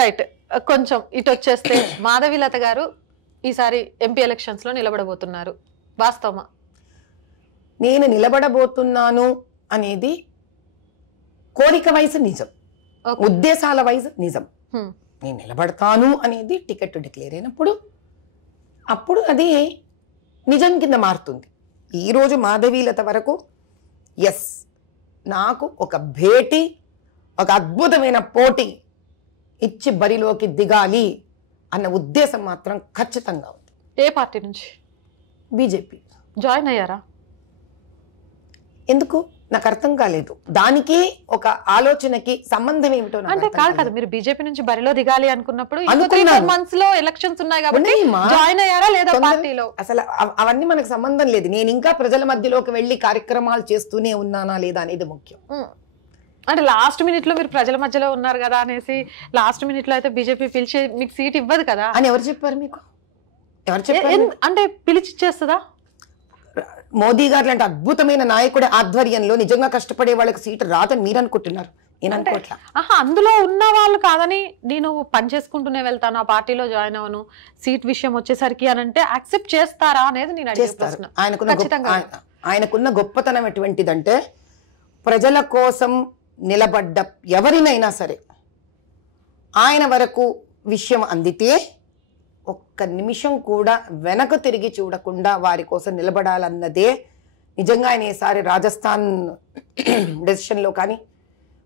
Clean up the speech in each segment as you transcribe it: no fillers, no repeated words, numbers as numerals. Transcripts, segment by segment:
Right. కొంచెం ఇటు వచ్చేస్తే మాధవీలత గారు ఈసారి ఎంపీ ఎలక్షన్స్ లో నిలబడబోతున్నారు, వాస్తవమా? నేను నిలబడబోతున్నాను అనేది కోరిక వైజ్ నిజం, ఉద్దేశాల వైజ్ నిజం. నేను నిలబడతాను అనేది టికెట్ డిక్లేర్ అయినప్పుడు అప్పుడు అది నిజం కింద మారుతుంది. ఈరోజు మాధవీలత వరకు ఎస్, నాకు ఒక భేటీ, ఒక అద్భుతమైన పోటీ ఇచ్చి బరిలోకి దిగాలి అన్న ఉద్దేశం మాత్రం ఖచ్చితంగా ఉంది. ఏ పార్టీ నుంచి? బీజేపీ. జాయిన్ అయ్యారా? ఎందుకు నాకు అర్థం కాలేదు. దానికి ఒక ఆలోచనకి సంబంధం ఏమిటో అంటే కాదు కదా, మీరు బీజేపీ నుంచి బరిలో దిగాలి అనుకున్నప్పుడు మంత్స్ లో ఎలక్షన్స్ ఉన్నాయి కాబట్టి జాయిన్ అయ్యారా లేదా పార్టీలో? అసలు అవన్నీ మనకు సంబంధం లేదు. నేను ఇంకా ప్రజల మధ్యలోకి వెళ్ళి కార్యక్రమాలు చేస్తూనే ఉన్నానా లేదా అనేది ముఖ్యం. అంటే లాస్ట్ మినిట్ లో మీరు ప్రజల మధ్యలో ఉన్నారు కదా అనేసి లాస్ట్ మినిట్ లో అయితే బీజేపీ పిలిచి మీకు సీట్ ఇవ్వదు కదా అని ఎవరు చెప్పారు మీకు? ఎవరు చెప్పారు? అంటే పిలిచి ఇచ్చేస్తుందా? మోదీ గారు లాంటి అద్భుతమైన నాయకుడి ఆధ్వర్యంలో నిజంగా కష్టపడే వాళ్ళకి సీట్ రాదని మీరు అనుకుంటున్నారు, నేను అనుకోవట్లా. అందులో ఉన్న వాళ్ళు కాదని నేను పని చేసుకుంటూనే వెళ్తాను, ఆ పార్టీలో జాయిన్ అవను, సీట్ విషయం వచ్చేసరికి అని అంటే యాక్సెప్ట్ చేస్తారా అనేది నేను అడిగేస్తాను. ఆయనకున్న గొప్పతనం ఎటువంటిదంటే ప్రజల కోసం నిలబడ్డ ఎవరినైనా సరే ఆయన వరకు విషయం అందితే ఒక్క నిమిషం కూడా వెనక తిరిగి చూడకుండా వారి కోసం నిలబడాలన్నదే నిజంగా ఆయన ఈసారి రాజస్థాన్ డెసిషన్లో కానీ,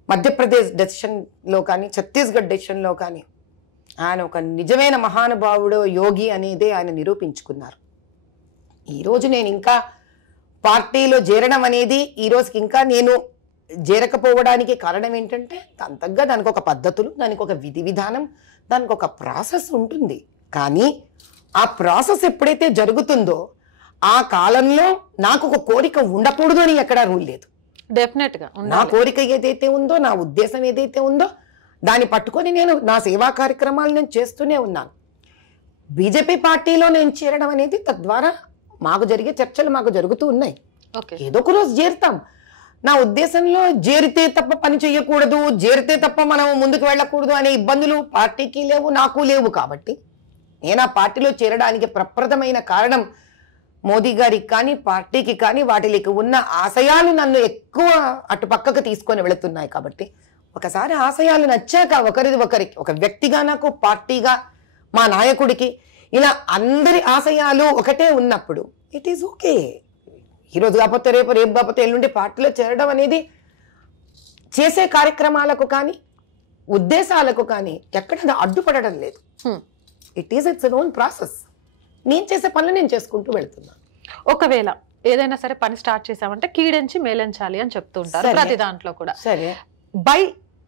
మధ్యప్రదేశ్ డెసిషన్లో కానీ, ఛత్తీస్గఢ్ డెసిషన్లో కానీ ఆయన ఒక నిజమైన మహానుభావుడు, యోగి అనేదే ఆయన నిరూపించుకున్నారు. ఈరోజు నేను ఇంకా పార్టీలో చేరడం అనేది ఈరోజుకి ఇంకా నేను చేరకపోవడానికి కారణం ఏంటంటే దాని తగ్గ దానికి ఒక పద్ధతులు, దానికి ఒక విధి విధానం, దానికి ఒక ప్రాసెస్ ఉంటుంది. కానీ ఆ ప్రాసెస్ ఎప్పుడైతే జరుగుతుందో ఆ కాలంలో నాకు ఒక కోరిక ఉండకూడదు అని ఎక్కడా రూల్ లేదు. డెఫినెట్ గా నా కోరిక ఏదైతే ఉందో, నా ఉద్దేశం ఏదైతే ఉందో దాన్ని పట్టుకొని నేను నా సేవా కార్యక్రమాలు నేను చేస్తూనే ఉన్నాను. బీజేపీ పార్టీలో నేను చేరడం అనేది తద్వారా మాకు జరిగే చర్చలు మాకు జరుగుతూ ఉన్నాయి. ఏదో ఒక రోజు చేరుతాం. నా ఉద్దేశంలో చేరితే తప్ప పని చేయకూడదు, చేరితే తప్ప మనం ముందుకు వెళ్ళకూడదు అనే ఇబ్బందులు పార్టీకి లేవు, నాకు లేవు. కాబట్టి నేను ఆ పార్టీలో చేరడానికి ప్రప్రథమైన కారణం మోదీ గారికి కానీ పార్టీకి కానీ వాటికి ఉన్న ఆశయాలు నన్ను ఎక్కువ అటు పక్కకు తీసుకొని వెళుతున్నాయి. కాబట్టి ఒకసారి ఆశయాలు నచ్చాక ఒకరిది ఒకరికి, ఒక వ్యక్తిగా నాకు, పార్టీగా మా నాయకుడికి, ఇలా అందరి ఆశయాలు ఒకటే ఉన్నప్పుడు ఇట్ ఈస్ ఓకే. ఈరోజు కాకపోతే రేపు, రేపు కాకపోతే ఎల్లుండి పార్టీలో చేరడం అనేది చేసే కార్యక్రమాలకు కానీ ఉద్దేశాలకు కానీ ఎక్కడ అడ్డుపడడం లేదు. Its own process. నేను చేసే పనులు నేను చేసుకుంటూ వెళ్తున్నాను. ఒకవేళ ఏదైనా సరే పని స్టార్ట్ చేసామంటే కీడెంచి మేలెంచాలి అని చెప్తూ ఉంటారు ప్రతి దాంట్లో కూడా. సరే, బై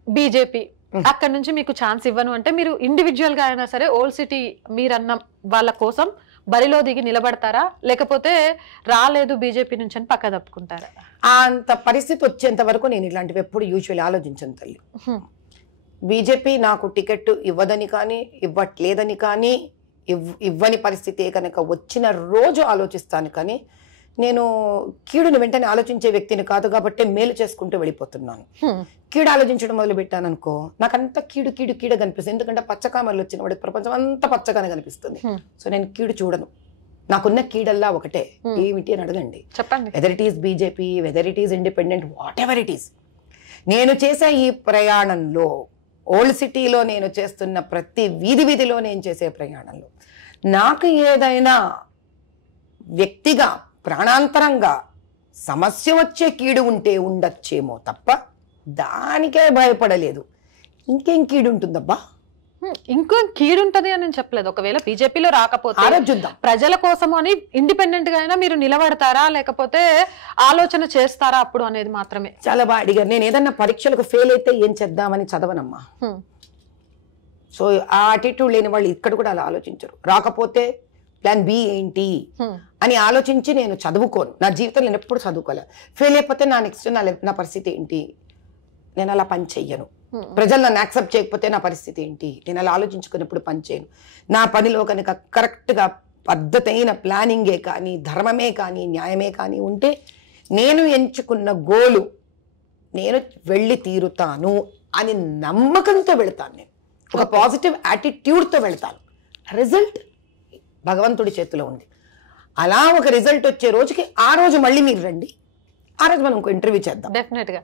బీజేపీ అక్కడ నుంచి మీకు ఛాన్స్ ఇవ్వను అంటే మీరు ఇండివిజువల్ గా అయినా సరే ఓల్డ్ సిటీ మీరన్న వాళ్ళ కోసం బరిలో దిగి నిలబడతారా, లేకపోతే రాలేదు బీజేపీ నుంచి అని పక్క తప్పుకుంటారా? అంత పరిస్థితి వచ్చేంత వరకు నేను ఇలాంటివి ఎప్పుడు యూజువల్లీ ఆలోచించను తల్లి. బీజేపీ నాకు టికెట్ ఇవ్వదని కానీ, ఇవ్వట్లేదని కానీ, ఇవ్వని పరిస్థితి కనుక వచ్చిన రోజు ఆలోచిస్తాను. కానీ నేను కీడుని వెంటనే ఆలోచించే వ్యక్తిని కాదు కాబట్టి మేలు చేసుకుంటూ వెళ్ళిపోతున్నాను. కీడు ఆలోచించడం మొదలు పెట్టాను అనుకో, నాకంతా కీడు కీడు కీడ కనిపిస్తుంది. ఎందుకంటే పచ్చకామర్లు వచ్చిన వాడి ప్రపంచం అంతా పచ్చగానే కనిపిస్తుంది. సో నేను కీడు చూడను. నాకున్న కీడల్లా ఒకటే, ఏమిటి అని అడగండి. చెప్పండి. Whether it is BJP, whether it is independent, what ever it is, నేను చేసే ఈ ప్రయాణంలో, ఓల్డ్ సిటీలో నేను చేస్తున్న ప్రతి వీధిలో నేను చేసే ప్రయాణంలో నాకు ఏదైనా వ్యక్తిగా ప్రాణాంతరంగా సమస్య వచ్చే కీడు ఉంటే ఉండొచ్చేమో తప్ప దానికే భయపడలేదు. ఇంకేం కీడు ఉంటుందబ్బా? ఇంకో కీడు ఉంటది అని నేను చెప్పలేదు. ఒకవేళ బీజేపీలో రాకపోతే ప్రజల కోసం అని ఇండిపెండెంట్ గా అయినా మీరు నిలబడతారా, లేకపోతే ఆలోచన చేస్తారా అప్పుడు అనేది మాత్రమే. చాలా బాగా అడిగారు. నేను ఏదన్నా పరీక్షలకు ఫెయిల్ అయితే ఏం చేద్దామని చదవనమ్మా. సో ఆ అటిట్యూడ్ లేని వాళ్ళు ఇక్కడ కూడా అలా ఆలోచించరు. రాకపోతే ప్లాన్ బి ఏంటి అని ఆలోచించి నేను చదువుకోను. నా జీవితంలో నేను ఎప్పుడు చదువుకోలే. ఫెయిల్ అయిపోతే నా నెక్స్ట్ నా పరిస్థితి ఏంటి, నేను అలా పని చెయ్యను. ప్రజలు నన్ను యాక్సెప్ట్ చేయకపోతే నా పరిస్థితి ఏంటి, నేను అలా ఆలోచించుకున్నప్పుడు పని చేయను. నా పనిలో కనుక కరెక్ట్గా పద్ధతైన ప్లానింగే కానీ, ధర్మమే కానీ, న్యాయమే కానీ ఉంటే నేను ఎంచుకున్న గోలు నేను వెళ్ళి తీరుతాను అని నమ్మకంతో వెళతాను. నేను ఒక పాజిటివ్ యాటిట్యూడ్తో వెళ్తాను. రిజల్ట్ భగవంతుడి చేతిలో ఉంది. అలా ఒక రిజల్ట్ వచ్చే రోజుకి ఆ రోజు మళ్ళీ మీరు రండి, ఆ రోజు మనం ఇంకో ఇంటర్వ్యూ చేద్దాం. డెఫినెట్ గా